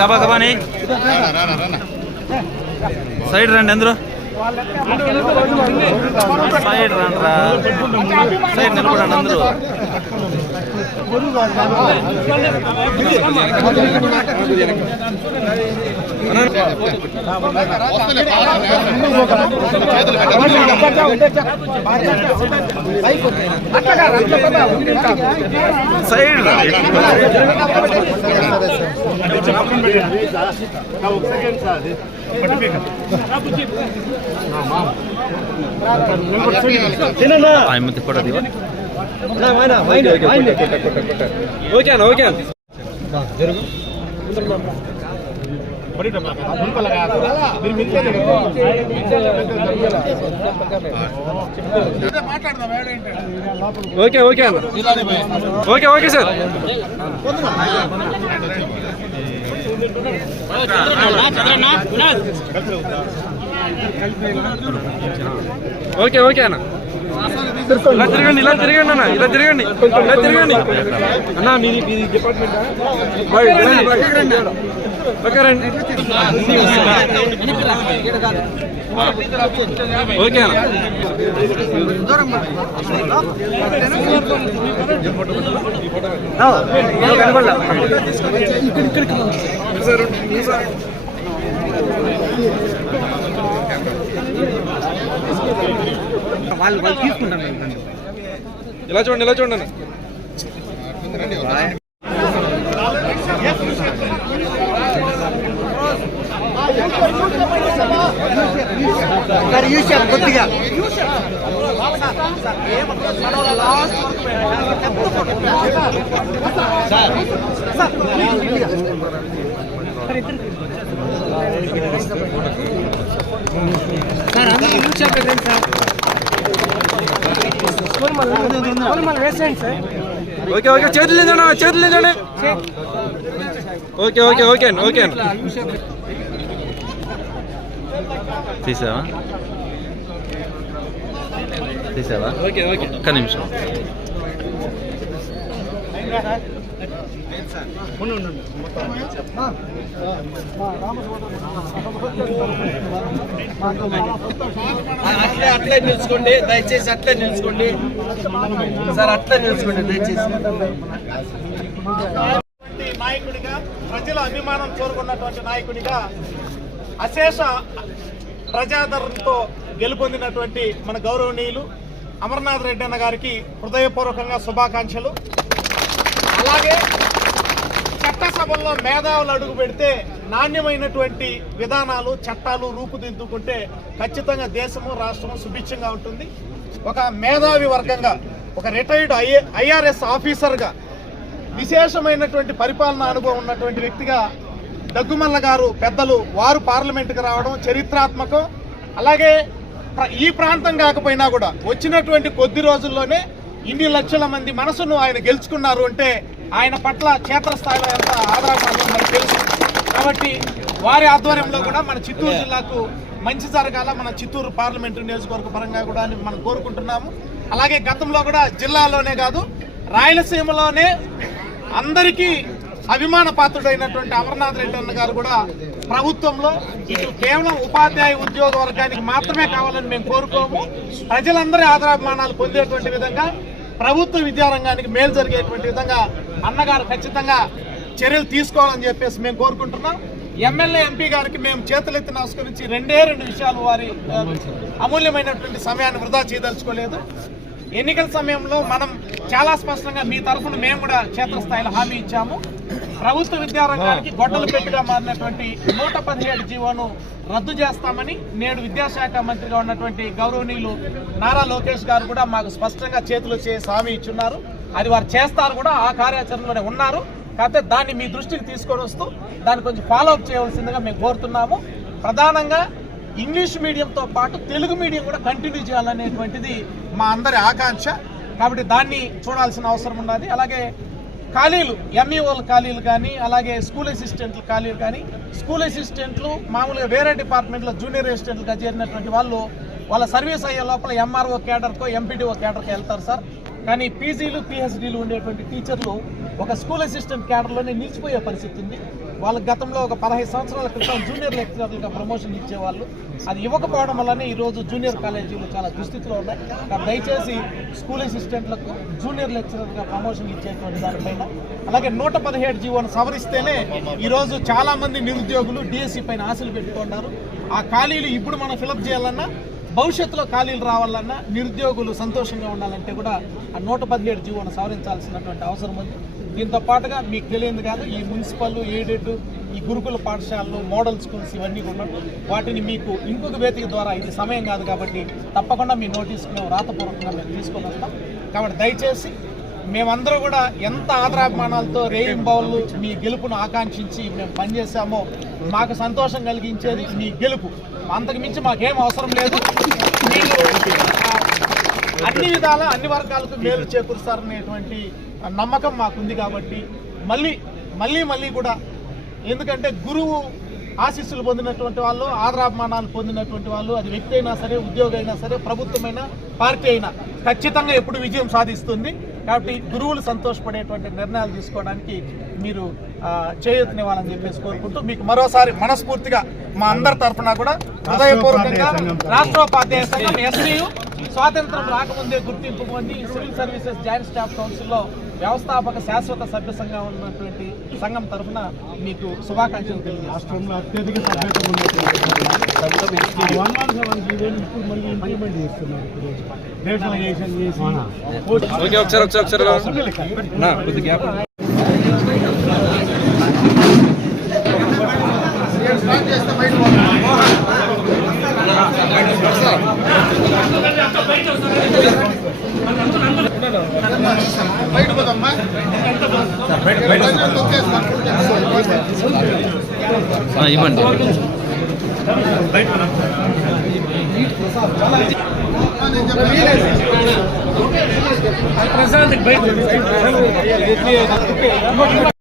గబా గబాని సైడ్ రండి అందరూ సైడ్ రండ్రా సైడ్ నిలబడండి అందరూ సైడ్ ఆయమతి కూడా దివా ఓకేనా ఓకే జరుగు ఓకే ఓకే అన్న okay okay sir okay okay అన్న ఇలా తిరగండి ఇలా తిరగండి అన్న ఇలా తిరగండి ఇలా తిరగండి అన్న మీది డిపార్ట్మెంట్ ఓకే రండి ఓకే అన్న వాళ్ళు తీసుకుంటాను ఇలా చూడండి ఇలా చూడండి కొద్దిగా ఓకే ఓకే చేతులు నించండి చేతులు నించండి ఓకే ఓకే ఓకే అండి ఓకే అండి తీసావా తీసావా ఓకే ఓకే ఒక్క నిమిషం అట్లే నిలుచుకోండి దయచేసి అట్లే నిలుచుకోండి సార్ అట్లే నిలుచుకోండి దయచేసి నాయకుడిగా ప్రజల అభిమానం కోరుకున్నటువంటి నాయకుడిగా అశేష ప్రజాదరణతో గెలుపొందినటువంటి మన గౌరవనీయులు అమర్నాథ్ రెడ్డి అన్న గారికి హృదయపూర్వకంగా శుభాకాంక్షలు. అలాగే చట్టసభల్లో మేధావులు అడుగు పెడితే నాణ్యమైనటువంటి విధానాలు చట్టాలు రూపుదిద్దుకుంటే ఖచ్చితంగా దేశము రాష్ట్రము సుభిక్షంగా ఉంటుంది. ఒక మేధావి వర్గంగా ఒక రిటైర్డ్ ఐఆర్ఎస్ ఆఫీసర్గా విశేషమైనటువంటి పరిపాలనా అనుభవం ఉన్నటువంటి వ్యక్తిగా దగ్గుమల్ల గారు పెద్దలు వారు పార్లమెంటుకు రావడం చరిత్రాత్మకం. అలాగే ఈ ప్రాంతం కాకపోయినా కూడా వచ్చినటువంటి కొద్ది రోజుల్లోనే ఇన్ని లక్షల మంది మనసును ఆయన గెలుచుకున్నారు అంటే ఆయన పట్ల క్షేత్రస్థాయిలో ఎంత ఆదరణ మనకు తెలుసు. కాబట్టి వారి ఆధ్వర్యంలో కూడా మన చిత్తూరు జిల్లాకు మంచి జరగాల, మన చిత్తూరు పార్లమెంటు నియోజకవర్గ పరంగా కూడా మనం కోరుకుంటున్నాము. అలాగే గతంలో కూడా జిల్లాలోనే కాదు రాయలసీమలోనే అందరికీ అభిమాన పాత్రుడైనటువంటి అమర్నాథ్ రెడ్డి అన్న గారు కూడా ప్రభుత్వంలో ఇటు కేవలం ఉపాధ్యాయ ఉద్యోగ వర్గానికి మాత్రమే కావాలని మేము కోరుకోము, ప్రజలందరి ఆదరాభిమానాలు పొందేటువంటి విధంగా ప్రభుత్వ విద్యారంగానికి మేలు జరిగేటువంటి విధంగా అన్నగారు ఖచ్చితంగా చర్యలు తీసుకోవాలని చెప్పేసి మేము కోరుకుంటున్నాం. ఎమ్మెల్యే ఎంపీ గారికి మేము చేతులెత్తి నమస్కరించి రెండే విషయాలు వారి అమూల్యమైనటువంటి సమయాన్ని వృధా చేయదలుచుకోలేదు. ఎన్నికల సమయంలో మనం చాలా స్పష్టంగా మీ తరఫున మేము కూడా క్షేత్రస్థాయిలో హామీ ఇచ్చాము. ప్రభుత్వ విద్యారంగానికి గొడ్డలు పెట్టుగా మారినటువంటి 117 జీవోను రద్దు చేస్తామని నేడు విద్యాశాఖ మంత్రిగా ఉన్నటువంటి గౌరవనీయులు నారా లోకేష్ గారు కూడా మాకు స్పష్టంగా చేతులు చేసి హామీ ఇచ్చున్నారు. అది వారు చేస్తారు కూడా, ఆ కార్యాచరణలోనే ఉన్నారు. కాకపోతే దాన్ని మీ దృష్టికి తీసుకొని వస్తూ దాన్ని కొంచెం ఫాలోఅప్ చేయవలసిందిగా మేము కోరుతున్నాము. ప్రధానంగా ఇంగ్లీష్ మీడియంతో పాటు తెలుగు మీడియం కూడా కంటిన్యూ చేయాలనేటువంటిది మా అందరి ఆకాంక్ష. కాబట్టి దాన్ని చూడాల్సిన అవసరం ఉన్నది. అలాగే ఖాళీలు, ఎంఈఓల ఖాళీలు కానీ, అలాగే స్కూల్ అసిస్టెంట్ల ఖాళీలు కానీ, స్కూల్ అసిస్టెంట్లు మామూలుగా వేరే డిపార్ట్మెంట్లో జూనియర్ అసిస్టెంట్లుగా చేరినటువంటి వాళ్ళు వాళ్ళ సర్వీస్ అయ్యే లోపల ఎంఆర్ఓ కేడర్కో ఎంపీడీఓ కేడర్కో వెళ్తారు సార్. కానీ పీజీలు పిహెచ్డీలు ఉండేటువంటి టీచర్లు ఒక స్కూల్ అసిస్టెంట్ కేడర్లోనే నిలిచిపోయే పరిస్థితి ఉంది. వాళ్ళ గతంలో ఒక 15 సంవత్సరాల క్రితం జూనియర్ లెక్చరర్లుగా ప్రమోషన్ ఇచ్చేవాళ్ళు. అది ఇవ్వకపోవడం వల్లనే ఈరోజు జూనియర్ కాలేజీలు చాలా దుస్థితిలో ఉన్నాయి. దయచేసి స్కూల్ అసిస్టెంట్లకు జూనియర్ లెక్చరర్గా ప్రమోషన్ ఇచ్చేటువంటి దానిపైన, అలాగే 117 జీవోను సవరిస్తేనే ఈరోజు చాలామంది నిరుద్యోగులు డిఎస్సి పైన ఆశలు పెట్టుకున్నారు. ఆ ఖాళీలు ఇప్పుడు మనం ఫిలప్ చేయాలన్నా, భవిష్యత్తులో ఖాళీలు రావాలన్నా, నిరుద్యోగులు సంతోషంగా ఉండాలంటే కూడా ఆ 117 జీవోను సవరించాల్సినటువంటి అవసరం ఉంది. దీంతో పాటుగా మీకు తెలియదు కాదు, ఈ మున్సిపల్, ఎయిడెడ్, ఈ గురుకుల పాఠశాలలు, మోడల్ స్కూల్స్ ఇవన్నీ కూడా వాటిని మీకు ఇంకొక వేదిక ద్వారా, ఇది సమయం కాదు కాబట్టి తప్పకుండా మీ నోటీస్కి మేము రాతపూర్వకంగా మేము తీసుకొని వస్తాం. కాబట్టి దయచేసి మేమందరూ కూడా ఎంత ఆదరాభిమానాలతో రేయింబావులు మీ గెలుపును ఆకాంక్షించి మేము పనిచేసామో, మాకు సంతోషం కలిగించేది మీ గెలుపు. అంతకు మించి మాకేం అవసరం లేదు. మీరు అన్ని విధాల అన్ని వర్గాలకు మేలు చేకూరుస్తారనేటువంటి నమ్మకం మాకుంది. కాబట్టి మళ్ళీ కూడా, ఎందుకంటే గురువు ఆశీస్సులు పొందినటువంటి వాళ్ళు, ఆదరాభిమానాలు పొందినటువంటి వాళ్ళు, అది వ్యక్తి అయినా సరే, ఉద్యోగి అయినా సరే, ప్రభుత్వమైనా, పార్టీ అయినా ఖచ్చితంగా ఎప్పుడు విజయం సాధిస్తుంది. కాబట్టి గురువులు సంతోషపడేటువంటి నిర్ణయాలు తీసుకోవడానికి మీరు చేయొత్నివ్వాలని చెప్పేసి కోరుకుంటూ, మీకు మరోసారి మనస్ఫూర్తిగా మా అందరి తరఫున కూడా హృదయపూర్వకంగా రాష్ట్రోపాధ్యాయ సంఘం ఎస్సీయు స్వాతంత్రం రాకముందే గుర్తింపు పొంది సివిల్ సర్వీసెస్ జాయింట్ స్టాఫ్ కౌన్సిల్లో వ్యవస్థాపక శాశ్వత సభ్య సంఘం ఉన్నటువంటి సంఘం తరఫున మీకు శుభాకాంక్షలు తెలియజేస్తున్నాను. అత్యధిక సభ్యత్వం ఇంప్లిమెంట్ చేస్తున్నారు. నేషనలైజేషన్ చేసి ఓకే, ఒకసారి నా కొద్ది గ్యాప్. ఇవ్వండి. ప్రసాద్